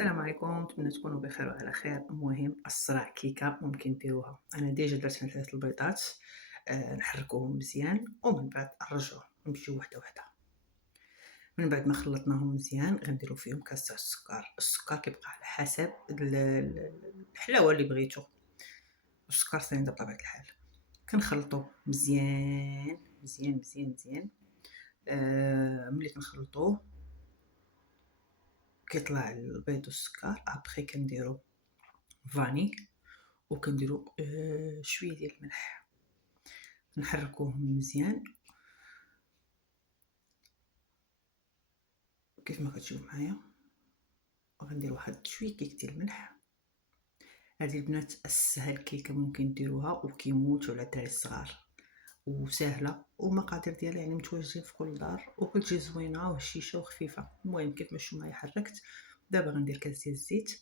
السلام عليكم، نتمنى تكونوا بخير وعلى خير. المهم الصراع كيكه ممكن ديروها. انا ديجا درت من 3 البيضات. نحركوهم مزيان ومن بعد نرجعوهم نمشيو وحده وحده. من بعد ما خلطناهم مزيان غنديرو فيهم كاس تاع السكر كيبقى على حسب الحلاوه اللي بغيتو. السكر ساينده بطبيعه الحال. كنخلطوه مزيان مزيان مزيان مزيان. ملي كنخلطوه كيطلع البيض والسكر. ابخي كنديرو فاني وكنديرو شويه ديال الملح، نحركوهم مزيان كيف ما كتشوفوا معايا. وغندير واحد شويه كيك ديال الملح. هذه البنات اسهل كيكه ممكن ديروها وكيموتوا على الدراري الصغار، وسهله والمقادير ديالها يعني متواجدين في كل دار وكتجي زوينه وهشيشه وخفيفه. المهم كيف ما شفتوا معايا حركت. دابا غندير كاس ديال الزيت.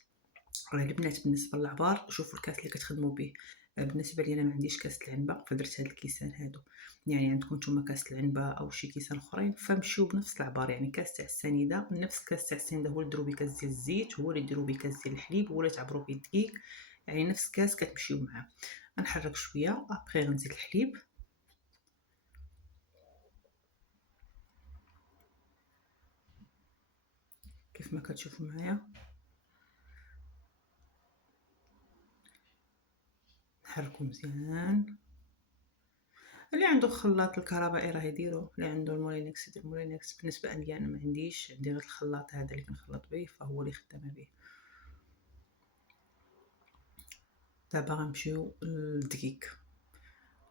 البنات بالنسبه للعبار شوفوا الكاس اللي كتخدموا به. بالنسبه لي انا ما عنديش كاس العنبه فدرت هاد الكيسان هادو. يعني عندكم نتوما كاس العنبه او شي كيسان اخرين فمشيو بنفس العبار. يعني كاس تاع السنيده نفس كاس تاع السنيده هو اللي ديروا بكاس ديال الزيت، هو اللي ديروا بكاس ديال الحليب، هو اللي تعبروا به الدقيق. يعني نفس كاس كتمشيو معاه. غنحرك شويه ابخي غنزيد الحليب كيف ما كتشوفوا معايا. نحركو مزيان. اللي عنده خلاط الكهربائي راه يديرو، اللي عنده المولينكس يدير المولينكس. بالنسبه لي انا ما عنديش، عندي غير الخلاط هذا اللي كنخلط به فهو اللي خدامه به. دابا غنمشيو للدقيق.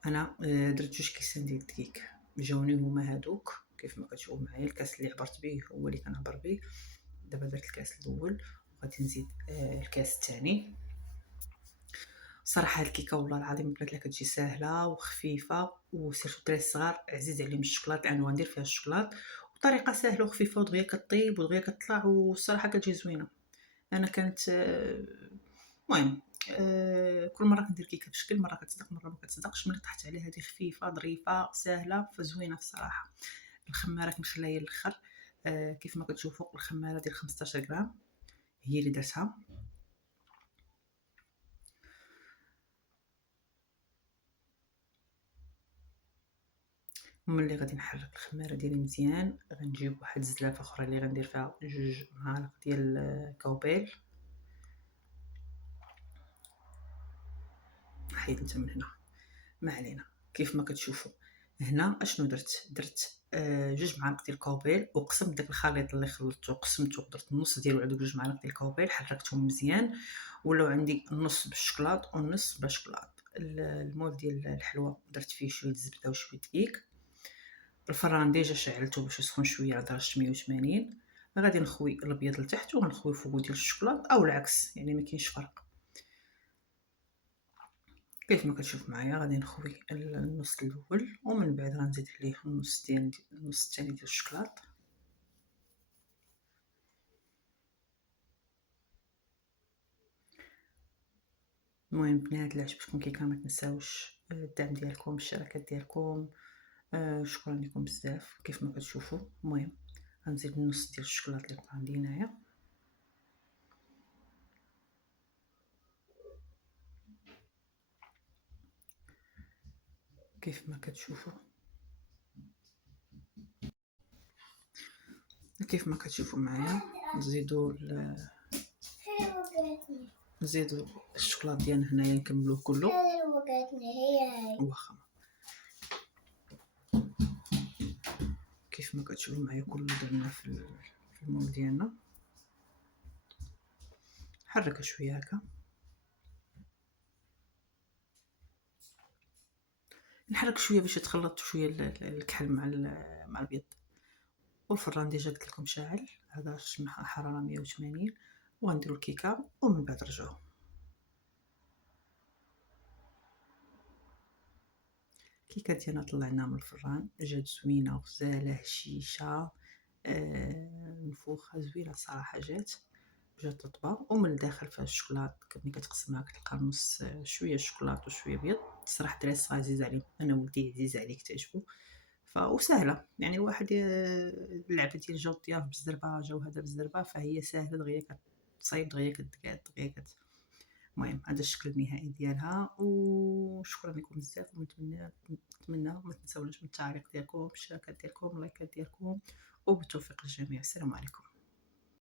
انا درت 2 كيسان ديال الدقيق جاوني هما هادوك كيف ما كتشوفوا معايا. الكاس اللي عبرت به هو اللي كنعبر به. دابا درت الكاس الاول وغادي نزيد الكاس الثاني. صراحه هاد الكيكه والله العظيم بنات كتجي ساهله وخفيفه، وسيرتو الدراري الصغار عزيز عليهم الشوكولات لانه غندير فيها الشوكولات وطريقه سهله وخفيفه ودغيا كطيب ودغيا كتطلع والصراحه كتجي زوينه. انا كانت المهم كل مره كندير كيكه بشكل، مره كتصدق مره ما كتصدقش. ملي طحت عليها هذه خفيفه ظريفه سهله فزوينه الصراحه. الخماره كنخليها هي الاخر. كيف ما كتشوفوا الخماره ديال 15 غرام هي اللي درتها. وملي غادي نحرك الخماره ديالي مزيان غنجيب واحد الزلافه اخرى اللي غندير فيها 2 معالق ديال كاوبيل. حيد انت من هنا ما علينا. كيف ما كتشوفوا هنا اشنو درت 2 معالق ديال الكاوبيل وقسمت داك الخليط اللي خلطته قسمته درت النص ديالو على 2 معالق ديال الكاوبيل حركتهم مزيان ولاو عندي النص بالشكلاط والنص بلا شكلاط. المول ديال الحلوى درت فيه شويه الزبده وشويه دقيق. الفران ديجا شعلته باش يسخن شويه على درجه 180. غادي نخوي الابيض لتحت وغنخوي فوقو ديال الشكلاط او العكس يعني ما كاينش فرق. كيف ما كتشوف معايا غادي نخوي النص الاول ومن بعد غنزيد عليه النص الثاني ديال الشكلاط. المهم بنات اللي عجبتكم كيكه ما تنساوش الدعم ديالكم الشراكات ديالكم. شكرا لكم بزاف. كيف ما كتشوفوا المهم غنزيد النص ديال الشكلاط اللي بقى عندي هنايا. كيف ما كتشوفوا معايا نزيدو الشكلاط ديالنا هنايا نكملوه كله. واخا كيف ما كتشوفوا معايا كله درنا في المول ديالنا. حركها شويه هكا. نحرك شويه باش يتخلط شويه الكحل مع البيض. والفران ديجا قلت لكم شاعل هذا حراره 180. وغنديروا الكيكه ومن بعد نرجعوا. الكيكه ديالنا طلعناها من الفران جات زوينه وغزاله هشيشه منفوخه زوينه صراحه جات ططبه. ومن الداخل فيها الشوكولات ملي كتقسمها كتلقى نص شويه شوكولات وشويه بيض. صراحه الدراري الصغار عزيز عليهم. انا ولدي عزيز عليك تعجبو وسهله. يعني الواحد اللعبه ديال جاو الضياف بالزربه جاو هذا بالزربه فهي ساهله دغيا كتصايب دغيا كتقاد دغيا المهم هذا الشكل النهائي ديالها. وشكرا لكم بزاف، ونتمنى ما تنساوناش من التعليق ديالكم، الاشتراكات ديالكم، اللايكات ديالكم، وبالتوفيق للجميع. السلام عليكم.